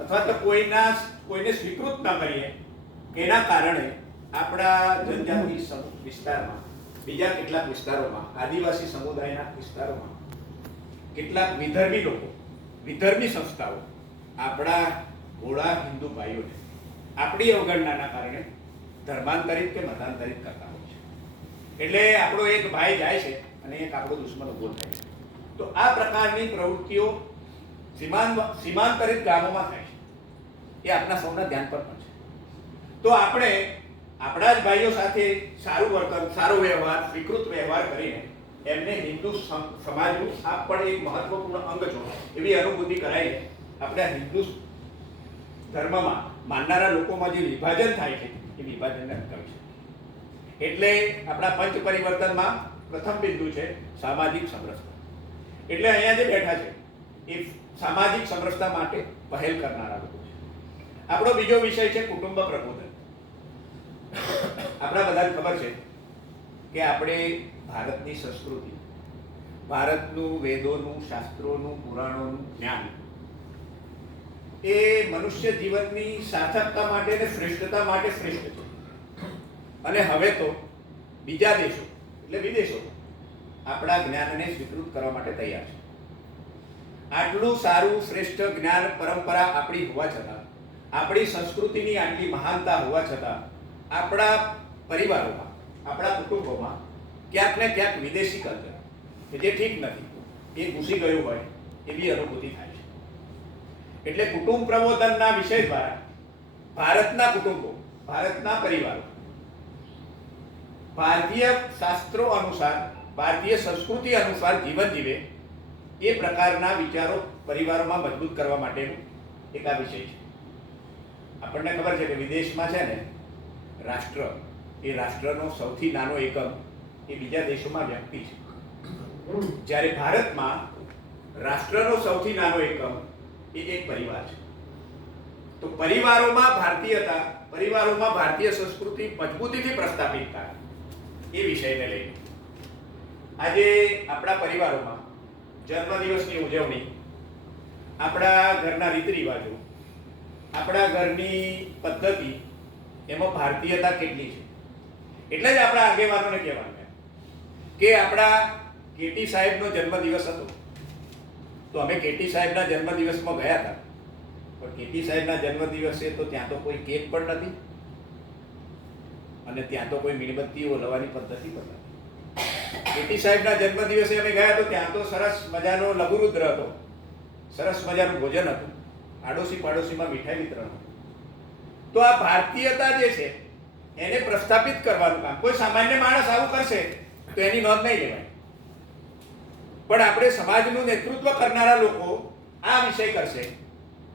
અથવા તો કોઈને સ્વીકૃત ન કરીએ એના કારણે આપણા જનજાતિ વિસ્તારમાં, બીજા કેટલાક વિસ્તારોમાં, આદિવાસી સમુદાયના વિસ્તારોમાં કેટલાક વિધર્મી લોકો, વિધર્મી સંસ્થાઓ આપણા ભોળા હિન્દુ ભાઈઓને આપણી અવગણનાના કારણે ધર્માંતરિત કે મતાંતરિત કરતા હોય છે. એટલે આપણો એક ભાઈ જાય છે અને એક આપણો દુશ્મન ઉભો થાય છે. તો આ પ્રકારની પ્રવૃત્તિઓ સીમાંતરિત ગામોમાં થાય છે. એ આપણા સૌના ધ્યાન પર પણ છે. તો આપણે આપણા જ ભાઈઓ સાથે સારું વર્તન, સારો વ્યવહાર, સ્વીકૃત વ્યવહાર કરીને એમને હિન્દુ સમાજનું આ પણ એક મહત્વપૂર્ણ અંગ છો એવી અનુભૂતિ કરાઈને આપણા હિન્દુ ધર્મમાં માનનારા લોકોમાં જે વિભાજન થાય છે એ વિભાજનને અટકાવી છે. એટલે આપણા પંચ પરિવર્તનમાં પ્રથમ બિંદુ છે સામાજિક સમરસતા. એટલે અહીંયા જે બેઠા છે એ સામાજિક સમરસતા માટે પહેલ કરનારા લોકો છે. આપણો બીજો વિષય છે કુટુંબ પ્રબોધન. આપણા બધાને ખબર છે કે આપણે ભારતની સંસ્કૃતિ, ભારતનું વેદોનું, શાસ્ત્રોનું, પુરાણોનું જ્ઞાન એ મનુષ્ય જીવનની સાર્થકતા માટે અને શ્રેષ્ઠતા માટે શ્રેષ્ઠ છે. અને હવે તો બીજા દેશો એટલે વિદેશો આપણા જ્ઞાનને સ્વીકૃત કરવા માટે તૈયાર છે. આટલું સારું શ્રેષ્ઠ જ્ઞાન પરંપરા આપણી હોવા છતાં, આપણી સંસ્કૃતિની આટલી મહાનતા હોવા છતાં આપણા પરિવારોમાં, આપણા કુટુંબોમાં ક્યાંક ને ક્યાંક વિદેશી કલ્ચર કે જે ઠીક નથી એ ઘૂસી ગયું હોય એવી અનુભૂતિ થાય છે. એટલે કુટુંબ પ્રબોધનના વિષય દ્વારા ભારતના કુટુંબો, ભારતના પરિવારો ભારતીય શાસ્ત્રો અનુસાર, ભારતીય સંસ્કૃતિ અનુસાર જીવન જીવે એ પ્રકારના વિચારો પરિવારોમાં મજબૂત કરવા માટેનું એક આ વિષય છે. આપણને ખબર છે કે વિદેશમાં છે ને રાષ્ટ્ર, એ રાષ્ટ્રનો સૌથી નાનો એકમ એ બીજા દેશોમાં વ્યક્તિ છે. જ્યારે ભારતમાં રાષ્ટ્રનો સૌથી નાનો એકમ એ એક પરિવાર છે. તો પરિવારોમાં ભારતીયતા, પરિવારોમાં ભારતીય સંસ્કૃતિ મજબૂતીથી પ્રસ્થાપિત થાય એ વિષયને લઈને આજે આપણા પરિવારોમાં જન્મદિવસની ઉજવણી, આપણા ઘરના રીત રિવાજો, આપણા ઘરની પદ્ધતિ એમાં ભારતીયતા કેટલી છે. એટલે જ આપણા આગેવાનોને કહેવાનું કે આપણા કેટી સાહેબનો જન્મદિવસ હતો તો અમે કેટી સાહેબના જન્મદિવસમાં ગયા હતા, પણ કેટી સાહેબના જન્મદિવસે તો ત્યાં તો કોઈ કેક પણ નથી અને ત્યાં તો કોઈ મીણબત્તીઓ ઓલવવાની પદ્ધતિ પણ નથી. કેટી સાહેબના જન્મદિવસે અમે ગયા તો ત્યાં તો સરસ મજાનો લઘુરુદ્ર હતો, સરસ મજાનું ભોજન હતું, આડોશી પાડોશીમાં મીઠાઈ વિતરણ હતું. તો આ ભારતીયતા જે છે એને પ્રસ્થાપિત કરવાનું કામ, કોઈ સામાન્ય માણસ આવું કરશે તો એની નોંધ નહીં લેવાય, પણ આપણે સમાજનું નેતૃત્વ કરનારા લોકો આ વિષય કરશે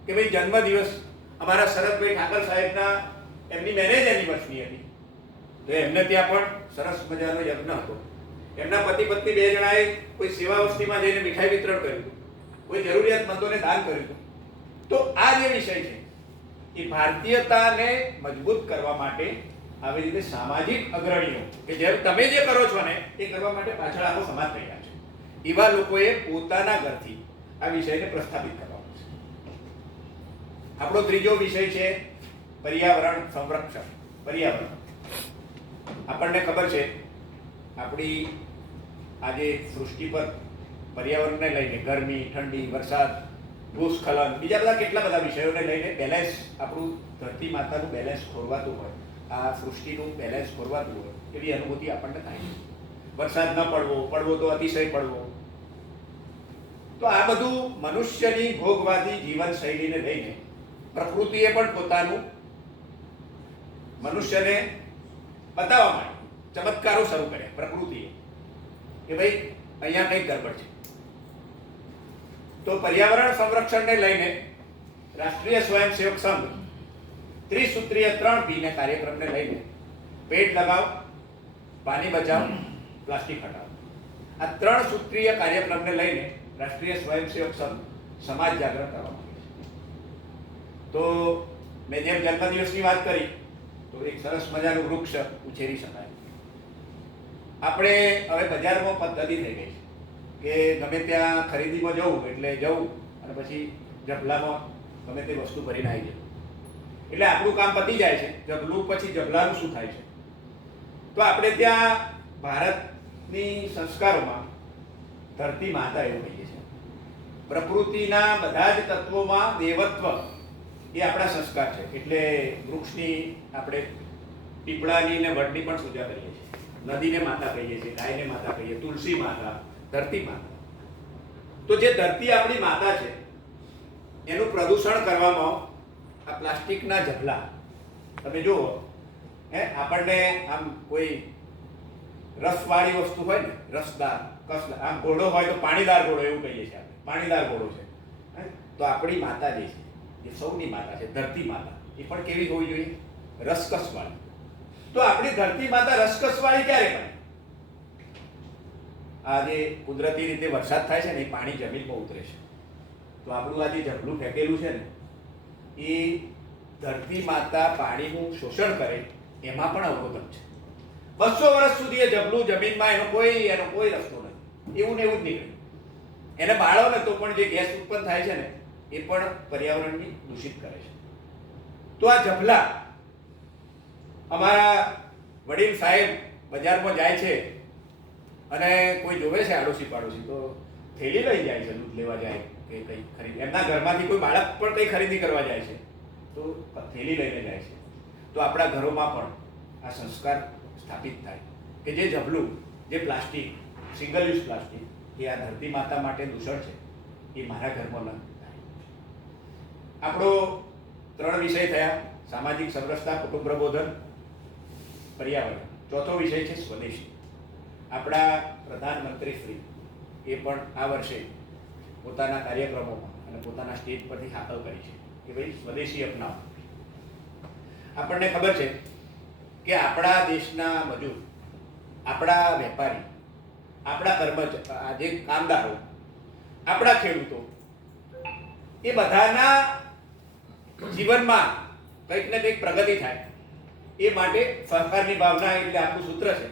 કે ભાઈ જન્મદિવસ અમારા શરદભાઈ ઠાકર સાહેબના એમની મેરેજ એનિવર્સરી હતી તો એમને ત્યાં પણ સરસ મજાનો યજ્ઞ હતો. એમના પતિ પત્ની બે જણાએ કોઈ સેવા વસ્તીમાં જઈને મીઠાઈ વિતરણ કર્યું હતું, કોઈ જરૂરિયાતમંદોને દાન કર્યું હતું. તો આ જે વિષય છે એ ભારતીયતાને મજબૂત કરવા માટે આવી રીતે સામાજિક અગ્રણીઓ કે જે તમે જે કરો છો ને એ કરવા માટે પાછળ આખો સમાજ તૈયાર છે, એવા લોકોએ પોતાના ઘરથી આ વિષયને પ્રસ્થાપિત કરવાનો છે. આપણો ત્રીજો વિષય છે પર્યાવરણ સંરક્ષણ. પર્યાવરણ આપણને ખબર છે આપણી આજે સૃષ્ટિ પર પર્યાવરણને લઈને ગરમી, ઠંડી, વરસાદ, ભૂસ્ખલન, બીજા બધા કેટલા બધા વિષયોને લઈને બેલેન્સ, આપણું ધરતી માતાનું બેલેન્સ ખોરવાતું હોય, આ સૃષ્ટિનું બેલેન્સ ખોરવાતું હોય એવી અનુભૂતિ આપણને થાય છે. વરસાદ ન પડવો, પડવો તો અતિશય પડવો. તો આ બધું મનુષ્યની ભોગવાદી જીવનશૈલીને લઈને પ્રકૃતિએ પણ પોતાનું મનુષ્યને બતાવવા માટે ચમત્કારો શરૂ કર્યા પ્રકૃતિએ કે ભાઈ અહીંયા કંઈક ગડબડ છે. તો પર્યાવરણ સંરક્ષણને લઈને રાષ્ટ્રીય સ્વયંસેવક સંઘ ત્રિસૂત્રીય 3P ને કાર્યક્રમને લઈને પેડ લગાવ, પાણી બચાવ, પ્લાસ્ટિક હટાવો, આ 3 સૂત્રીય કાર્યક્રમને લઈને રાષ્ટ્રીય સ્વયંસેવક સંઘ સમાજ જાગૃત કરવા માંગે છે. તો મેં જેમ જન્મદિવસની વાત કરી તો એક સરસ મજાનું વૃક્ષ ઉછેરી શકાય. આપણે હવે બજારમાં પદ્ધતિ થઈ ગઈ છે કે ગમે ત્યાં ખરીદીમાં જવું એટલે જવું અને પછી ઝબલામાં ગમે તે વસ્તુ ભરીને આવી જાય. એટલે આપણું કામ પતી જાય છે. જબલું પછી જબલાનું શું થાય છે? તો આપણે ત્યાં ભારતની સંસ્કારોમાં ધરતી માતા એવું કહીએ છીએ. પ્રકૃતિના બધા જ તત્વોમાં દેવત્વ એ આપણા સંસ્કાર છે. એટલે વૃક્ષની આપણે પીપળાની ને વડની પણ પૂજા કરીએ છીએ. નદીને માતા કહીએ છીએ, ગાયને માતા કહીએ, તુલસી માતા, ધરતી માતા. તો જે ધરતી આપણી માતા છે એનું પ્રદૂષણ કરવામાં આ પ્લાસ્ટિકના ઝભલા તમે જુઓ, આપણને આમ કોઈ રસવાળી વસ્તુ હોય ને, રસદાર કસદાર, આમ ઘોડો હોય તો પાણીદાર ઘોડો એવું કહીએ છીએ આપણે, પાણીદાર ઘોડો છે. તો આપણી માતા જે છે એ સૌની માતા છે, ધરતી માતા. એ પણ કેવી હોવી જોઈએ? રસકસવાળી. તો આપણી ધરતી માતા રસકસવાળી ક્યારે બને? આ જે કુદરતી રીતે વરસાદ થાય છે ને એ પાણી જમીનમાં ઉતરે છે. તો આપણું આ જે જબલું ફેંકેલું છે ને એ ધરતી માતા પાણીનું શોષણ કરે એમાં પણ અવરોધક છે. 200 વર્ષ સુધી એ જબલું જમીનમાં એનો કોઈ રસ્તો નથી. એવું ને એવું જ નીકળે. એને બાળો ને તો પણ જે ગેસ ઉત્પન્ન થાય છે ને એ પણ પર્યાવરણને દૂષિત કરે છે. તો આ જબલા અમારા વડીલ સાહેબ બજારમાં જાય છે અને કોઈ જોવે છે આડોશી પાડોશી તો થેલી લઈ જાય છે, દૂધ લેવા જાય કે કંઈ ખરીદી, એમના ઘરમાંથી કોઈ બાળક પણ કંઈ ખરીદી કરવા જાય છે તો થેલી લઈને જાય છે. તો આપણા ઘરોમાં પણ આ સંસ્કાર સ્થાપિત થાય કે જે જબલું, જે પ્લાસ્ટિક, સિંગલ યુઝ પ્લાસ્ટિક એ આ ધરતી માતા માટે દૂષણ છે એ મારા ઘરમાં ન થાય. આપણો 3 વિષય થયા: સામાજિક સમરસતા, કુટુંબ પ્રબોધન, પર્યાવરણ. ચોથો વિષય છે સ્વદેશી. આપણા પ્રધાનમંત્રી શ્રી એ પણ આ વર્ષે પોતાના કાર્યક્રમોમાં અને પોતાના સ્ટેજ પરથી હાકલ કરી છે કે ભાઈ સ્વદેશી અપનાવો. આપણને ખબર છે કે આપણા દેશના મજૂર, આપણા વેપારી, આપણા કર્મચારી, જે કામદારો, આપણા ખેડૂતો, એ બધાના જીવનમાં કંઈક ને કંઈક પ્રગતિ થાય એ માટે સહકારની ભાવના એટલે આપણું સૂત્ર છે.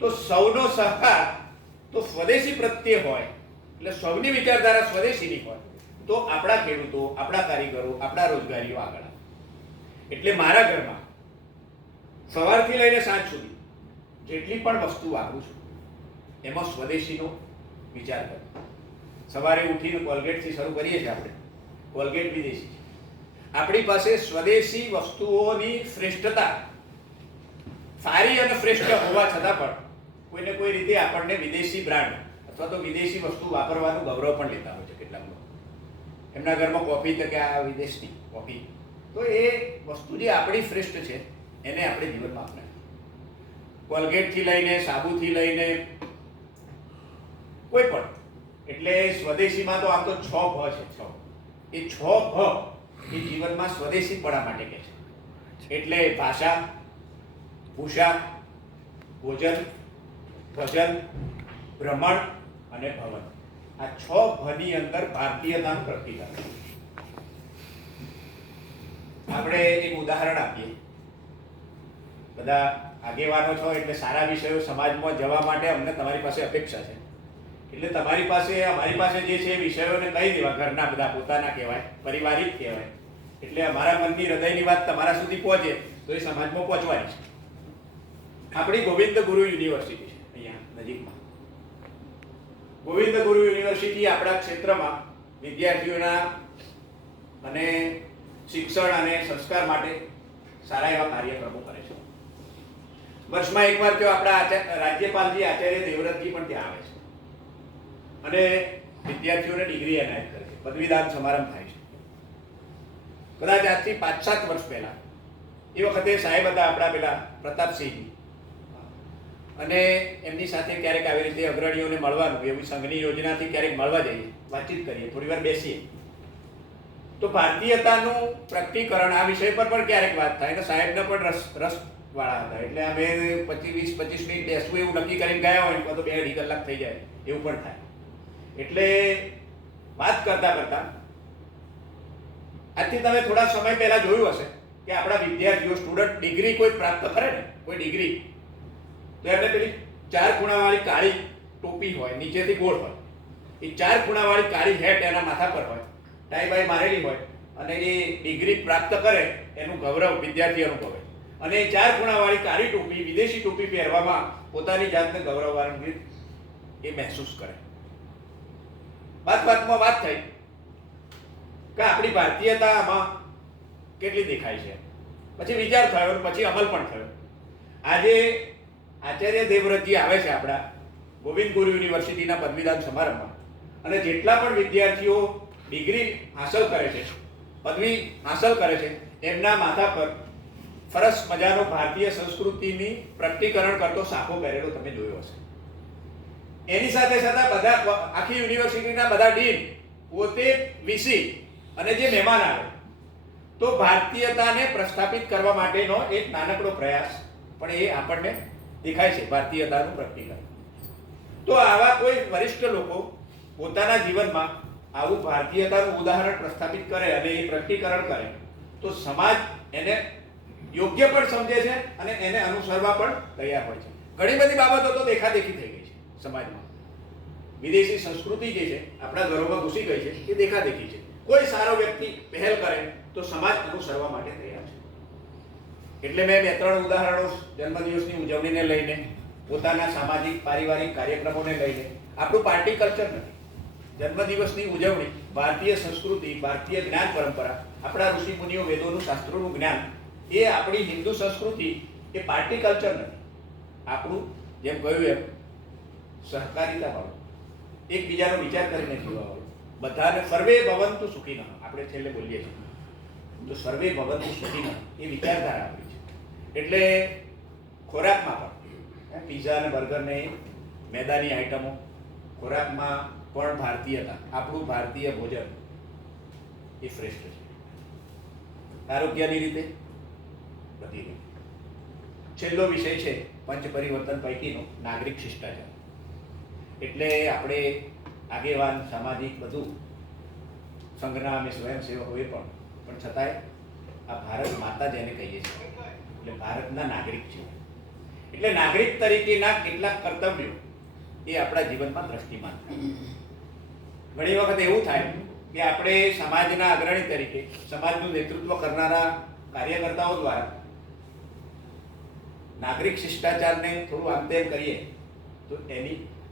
તો સૌનો સહકાર તો સ્વદેશી પ્રત્યે હોય એટલે સૌની વિચારધારા સ્વદેશીની હોય તો આપણા ખેડૂતો, આપણા કારીગરો, આપણા રોજગારીઓ આગળ આવે. એટલે મારા ઘરમાં સવારથી લઈને સાંજ સુધી જેટલી પણ વસ્તુ વાપરું છું એમાં સ્વદેશીનો વિચાર કરું. સવારે ઉઠીને કોલગેટથી શરૂ કરીએ છીએ આપણે. કોલગેટ વિદેશી છે. આપણી પાસે સ્વદેશી વસ્તુઓની શ્રેષ્ઠતા સારી અને શ્રેષ્ઠ હોવા છતાં પણ કોઈને કોઈ રીતે આપણને વિદેશી બ્રાન્ડ અથવા તો વિદેશી વસ્તુ વાપરવાનું ગૌરવ પણ લેતા હોય છે કેટલાક લોકો. એમના ઘરમાં કોફી તો કે આ વિદેશની કોફી. તો એ વસ્તુ જે આપણી શ્રેષ્ઠ છે એને આપણે જીવનમાં આપણે કોલગેટથી લઈને, સાબુથી લઈને કોઈ પણ. એટલે સ્વદેશીમાં તો આમ તો 6 ભ છે. 6 એ 6 ભ એ જીવનમાં સ્વદેશીપણા માટે કહે છે. એટલે ભાષા, ભૂષા, ભોજન, ભજન, ભ્રમણ અને ભવન. આ 6 ભની અંદર ભારતીયતાનું પ્રતીક આવે. આપણે એક ઉદાહરણ આપીએ. બધા આગેવાનો છો એટલે સારા વિષયો સમાજમાં જવા માટે અમને તમારી પાસે અપેક્ષા છે. એટલે તમારી પાસે, અમારી પાસે જે છે એ વિષયોને કહી દેવા. ઘરના બધા પોતાના કહેવાય, પારિવારિક કહેવાય. એટલે અમારા મનની, હૃદયની વાત તમારા સુધી પહોંચે તો એ સમાજમાં પહોંચવાની છે. આપણી ગોવિંદ ગુરુ યુનિવર્સિટી છે અહીંયા નજીકમાં. ગોવિંદ ગુરુ યુનિવર્સિટી આપણા ક્ષેત્રમાં વિદ્યાર્થીઓના અને શિક્ષણ અને સંસ્કાર માટે સારા એવા કાર્યક્રમો કરે છે. વર્ષમાં એકવાર તો આપણા રાજ્યપાલજી આચાર્ય દેવવ્રતજી પણ ત્યાં આવે છે અને વિદ્યાર્થીઓને ડિગ્રી એનાયત કરે છે. પદવીદાન સમારંભ થાય છે. કદાચ આજથી 5-7 વર્ષ પહેલા એ વખતે સાહેબ હતા આપણા પેલા પ્રતાપસિંહજી, અને એમની સાથે ક્યારેક આવી રીતે અગ્રણીઓને મળવાનું, એવી સંઘની યોજનાથી ક્યારેક મળવા જઈએ, વાતચીત કરીએ, થોડી વાર બેસીએ. તો ભારતીયતાનું પ્રકટીકરણ આ વિષય પર પણ ક્યારેક વાત થાય. અને સાહેબને પણ રસ વાળા હતા. એટલે અમે 20-25 મિનિટ બેસવું એવું નક્કી કરીને ગયા હોય તો 2-2.5 કલાક થઈ જાય એવું પણ થાય. એટલે વાત કરતા કરતા આજથી તમે થોડા સમય પહેલા જોયું હશે કે આપણા વિદ્યાર્થીઓ, સ્ટુડન્ટ ડિગ્રી કોઈ પ્રાપ્ત કરે ને, કોઈ ડિગ્રી, તો એમને પેલી 4 ખૂણાવાળી કાળી ટોપી હોય, નીચેથી ગોળ હોય. એ 4 ખૂણાવાળી કાળી હેટ એના માથા પર હોય, ટાઈ બાઈ મારેલી હોય, અને એ ડિગ્રી પ્રાપ્ત કરે એનું ગૌરવ વિદ્યાર્થી અનુભવે અને એ 4 ખૂણાવાળી કાળી ટોપી વિદેશી ટોપી પહેરવામાં પોતાની જાતને ગૌરવાન્વિત એ મહેસૂસ કરે. વાતમાં વાત થઈ કે આપણી ભારતીયતા આમાં કેટલી દેખાય છે. પછી વિચાર થયો, પછી અમલ પણ થયો. આજે આચાર્ય દેવવ્રતજી આવે છે આપણા ગોવિંદ ગુરુ યુનિવર્સિટીના પદવીદાન સમારંભમાં, અને જેટલા પણ વિદ્યાર્થીઓ ડિગ્રી હાંસલ કરે છે, પદવી હાંસલ કરે છે, એમના માથા પર સરસ મજાનો ભારતીય સંસ્કૃતિની પ્રકટીકરણ કરતો સાફો પહેરેલો તમે જોયો હશે. એની સાથે સાથે બધા આખી યુનિવર્સિટીના બધા ડીન, પોતે વીસી અને જે મહેમાન આવે, તો ભારતીયતાને પ્રસ્થાપિત કરવા માટેનો એક નાનકડો પ્રયાસ પણ એ આપણને દેખાય છે, ભારતીયતાનું પ્રકટીકરણ. તો આવા કોઈ વરિષ્ઠ લોકો પોતાના જીવનમાં આવું ભારતીયતાનું ઉદાહરણ પ્રસ્થાપિત કરે અને એ પ્રકટીકરણ કરે તો સમાજ એને યોગ્ય પણ સમજે છે અને એને અનુસરવા પણ તૈયાર હોય છે. ઘણી બધી બાબતો તો દેખાદેખી થઈ ગઈ છે સમાજમાં. વિદેશી સંસ્કૃતિ જે છે આપણા ઘરોમાં ઘૂસી ગઈ છે, એ દેખાદેખી છે. કોઈ સારો વ્યક્તિ પહેલ કરે તો સમાજ અનુસરવા માટે તૈયાર છે. એટલે મેં 2-3 ઉદાહરણો જન્મદિવસની ઉજવણીને લઈને, પોતાના સામાજિક પારિવારિક કાર્યક્રમોને લઈને. આપણું પાર્ટી કલ્ચર નથી. જન્મદિવસની ઉજવણી ભારતીય સંસ્કૃતિ, ભારતીય જ્ઞાન પરંપરા, આપણા ઋષિ મુનિઓ વેદોનું શાસ્ત્રોનું જ્ઞાન, એ આપણી હિન્દુ સંસ્કૃતિ, એ પાર્ટી કલ્ચર નથી. આપણું જેમ કહ્યું એમ સહકારિતાવાળું, એકબીજાનો વિચાર કરીને જીવવાવાળું, બધાને સર્વે ભવંતુ સુખીનઃ આપણે છેલ્લે બોલીએ છીએ, તો સર્વે ભવંતુ સુખીનઃ એ વિચારધારા આપણી છે. એટલે ખોરાકમાં પણ પીઝા અને બર્ગર ને મેદાની આઈટમો, ખોરાકમાં પણ ભારતીયતા, આપણું ભારતીય ભોજન એ શ્રેષ્ઠ છે. આરોગ્યની રીતે, બધી રીતે. છેલ્લો વિષય છે પંચ પરિવર્તન પૈકીનો નાગરિક શિષ્ટાચાર. એટલે આપણે આગેવાન, સામાજિક બધું સંઘના અને સ્વયંસેવકોએ પણ છતાંય આ ભારત માતા જેને કહીએ છીએ, એટલે ભારતના નાગરિક છે. એટલે નાગરિક તરીકેના કેટલાક કર્તવ્યો એ આપણા જીવનમાં દ્રષ્ટિમાન થાય. ઘણી વખત એવું થાય કે આપણે સમાજના અગ્રણી તરીકે, સમાજનું નેતૃત્વ કરનારા કાર્યકર્તાઓ દ્વારા નાગરિક શિષ્ટાચારને થોડું આમ તેમ કરીએ તો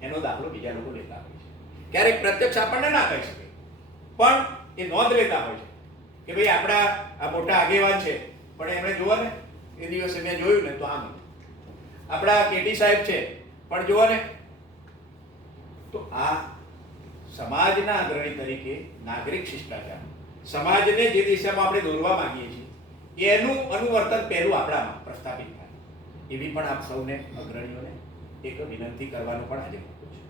એનો દાખલો બીજા લોકો લેતા હોય છે. ક્યારેક પ્રત્યક્ષ આપણને ના કહી શકે, પણ એ નોંધ લેતા હોય છે કે ભાઈ આપણા આ મોટા આગેવાન છે, પણ એમણે જોવા ને એ દિવસે મેં જોયું ને તો આમ, આપણા કેટી સાહેબ છે પણ જોવા ને. તો આ સમાજના અગ્રણી તરીકે નાગરિક શિષ્ટાચાર, સમાજને જે દિશામાં આપણે દોરવા માંગીએ છીએ એનું અનુવર્તન પહેલું આપણામાં પ્રસ્થાપિત થાય, એવી પણ આપ સૌને અગ્રણીઓને એક વિનંતી કરવાનું પણ આજે મોકો છે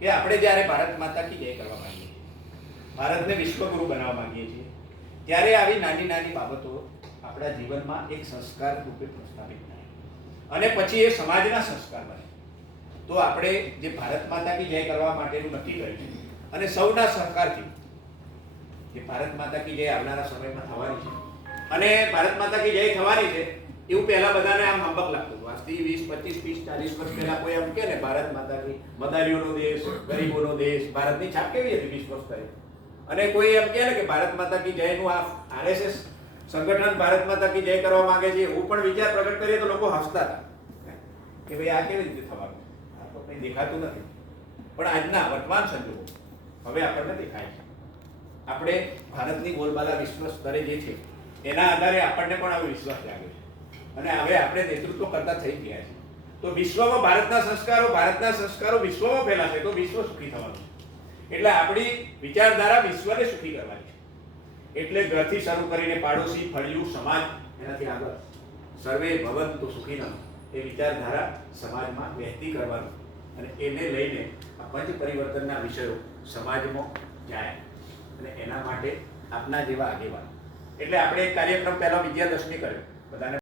કે આપણે જ્યારે ભારત માતા કી જય કરવા માંગીએ છીએ, ભારતને વિશ્વગુરુ બનાવવા માંગીએ છીએ, ત્યારે આવી નાની નાની બાબતો આપણા જીવનમાં એક સંસ્કાર રૂપે પ્રસ્થાપિત થાય અને પછી એ સમાજના સંસ્કાર બને. તો આપણે જે ભારત માતા કી જય કરવા માટેનું નક્કી કર્યું છે અને સૌના સહકારથી જે ભારત માતા કી જય આવનારા સમયમાં થવાની છે, અને ભારત માતા કી જય થવાની છે એવું પહેલા બધાને આમ હંબક લાગતું હતું. આજથી 20, 25, 30, 40 વર્ષ પહેલા કોઈ એમ કે ને ભારત માતા કી, મદારીઓનો દેશ, ગરીબોનો દેશ, ભારતની છાપ કેવી હતી 20 વર્ષ પહેલા, અને કોઈ એમ કહે ને કે ભારત માતા કી જયનું આ આરએસએસ સંગઠન ભારત માતા કી જય કરવા માંગે છે, એવું પણ વિચાર પ્રગટ કરીએ તો લોકો હસતા હતા કે ભાઈ આ કેવી રીતે થવાનું, આ તો કંઈ દેખાતું નથી. પણ આજના વર્તમાન સંજોગો હવે આપણને દેખાય છે. આપણે ભારતની બોલબાલા વિશ્વ સ્તરે જે છે એના આધારે આપણને પણ આવો વિશ્વાસ લાગે છે અને હવે આપણે નેતૃત્વ કરતા થઈ ગયા છે. તો વિશ્વમાં ભારતના સંસ્કારો વિશ્વમાં ફેલાશે તો વિશ્વ સુખી થવાનું છે. એટલે આપણી વિચારધારા વિશ્વને સુખી કરવાની છે. એટલે ઘરથી શરૂ કરીને પાડોશી, ફળિયું, સમાજ, એનાથી આગળ સર્વે ભવંતુ સુખીનઃ એ વિચારધારા સમાજમાં વહેતી કરવાનું અને એને લઈને આ પંચ પરિવર્તનના વિષયો સમાજમાં જાય અને એના માટે આપના જેવા આગેવાન. એટલે આપણે એક કાર્યક્રમ પહેલા વિજયાદશમી કર્યો, બધાને